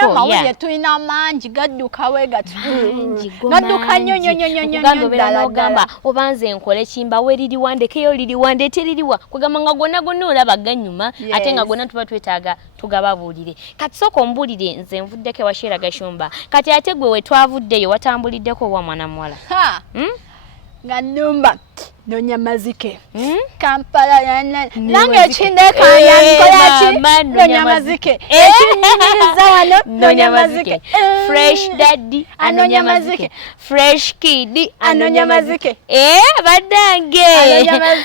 amawulire tulina mangi gadduka we gadduka nnyo ddala obanze enkole kimba we liri wandekeyo liri wandeete liriwa kugamba nga gonna olaba ganyuma ate nga gonna tuba twetaaga tugababuulire kati sooka ombuulire nze nvuddeko ewa Sheera Gashumba kati ate gwe we twavuddeyo watambuliddeko wa mwana muwala nga nnumba Nonya Mazike Kampala nange ekindekanya nkolaki Nonya Mazike ekinyiriza wano Nonya Mazike Fresh Daddy Anonya Mazike Fresh Kid Anonya Mazike badange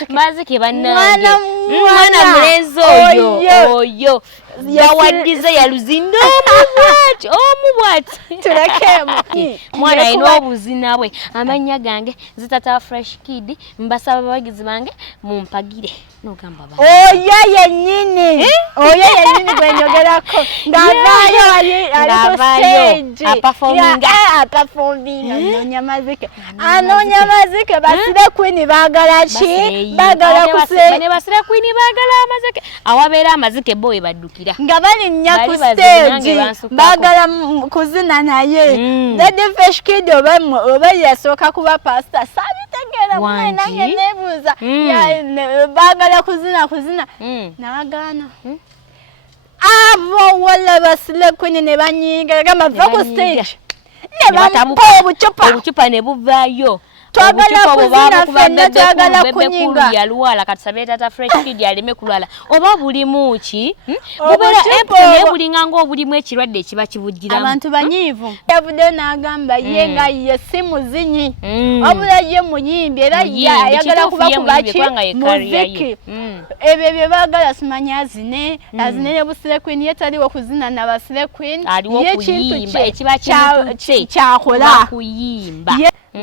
Mazike bannange mwana mulenzi oyo yawadize yaluzindo omubwati tulekemu mwana alina obuzina bwe amanya gange zitata Fresh Kid mbasaba abagizi bange mumpagire nogamba ba oyo yennyini gwenyogerako ngavaayo ali stage aperforming Anonya Mazike basire Queen baagala ki baagala bane basire Queen baagala amazike awabeera amazike boy baddukira nga balinnya ku stage baagala kuzina naye Daddy Fresh Kid oba yasooka kuba pastor sabitegera mwana nebuuza baagala kuzina nabagaana abo wala basile Queen ne banyinga gamba va ku stage ne bampa obucupa ne buvaayo twagala kuzina fenna twagala kunyinga yalwala kati sabe tata Fresh Kid aleme kulwala oba buli muki bubera empone bulinga ngo bulimu ekirwadde kiba kibujjiramu abantu banyivu yavude n'agamba yenga ye simuzinyi obula ye muyimbi era ayagala kuba kubaki muziki ebyo bye baagala simanya azine ne busire Queen yetaliwo kuzina na basire Queen ye kintu ekiba kyakola kuyimba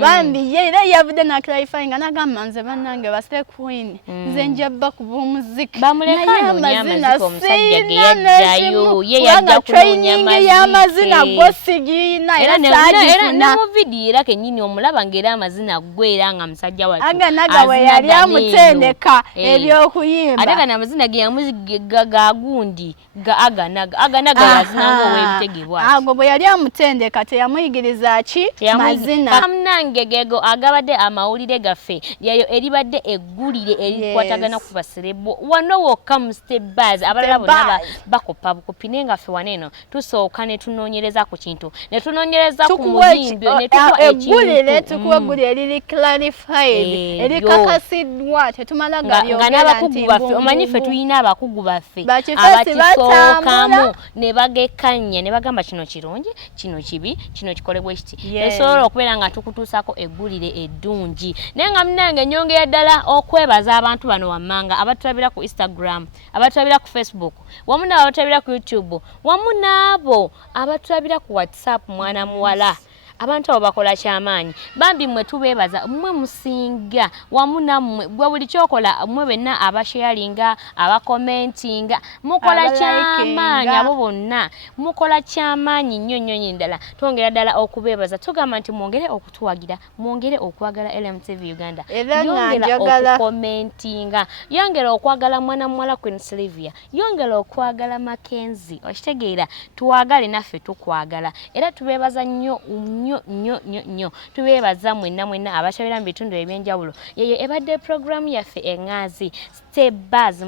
bambi ye era yavude na clarifying anagamba nze bannange basire Queen nze njabba kuba omuziki bamuleka amazina omusajja ge yajjayo ye yajja kunonya amazina gosigina era mu video era kenyini omulaba ngera amazina gwera nga musajja wa aganaga we yali amutendeka ebyokuyimba ate na amazina ge yamuzigaga gundi aganaga yazina ngo webitegibwa ago bwe yali amutendeka teyamuyigiriza ki mazina ngegego agabadde amawulire gaffe lyayo eribadde eggulire erikwatagana ku baserebo wano wokka mu step bars abalala bonna bakopa bukopi ngaffe waneno tusooka ne tunoonyereza ku kintu ne tunoonyereza ku muyimbi ne tukuwa eggulire tukuwa eggulire eriri clarified erikakasidwa tetumalaga nga n'abakugu baffe omanyi ffe tulina abakugu baffe abakisookamu ne bagekanya ne bagamba kino kirungi kino kibi kino kikolebwa kiti esobola okubeera nga tukutuusako eggulire eddungi naye nga munange nyongera ddala okwebaza abantu bano wammanga abatulabira ku Instagram abatulabira ku Facebook wamu n'abo abatulabira ku YouTube wamu n'abo abatulabira ku WhatsApp mwana muwala abantu abo bakola kyamaanyi bambi mwe tubeebaza mmwe musinga wamu nammwe gwe buli kyokola mmwe benna abasharinga abakomentinga mukola kyamaanyi abo bonna mukola kyamaanyi nnyo ddala twongera ddala okubeebaza tugamba nti mwongere okutuwagira mwongere okwagala LMTV Uganda yongera okukomentinga yongera okwagala mwana muwala Queen Sylvia yongera okwagala Mackenzie okitegeera tuwagale naffe tukwagala era tubeebaza nnyo tubeebaza mwenna abashabira mu bitundu ebyenjawulo yeyo ebadde program yaffe engaazi step bars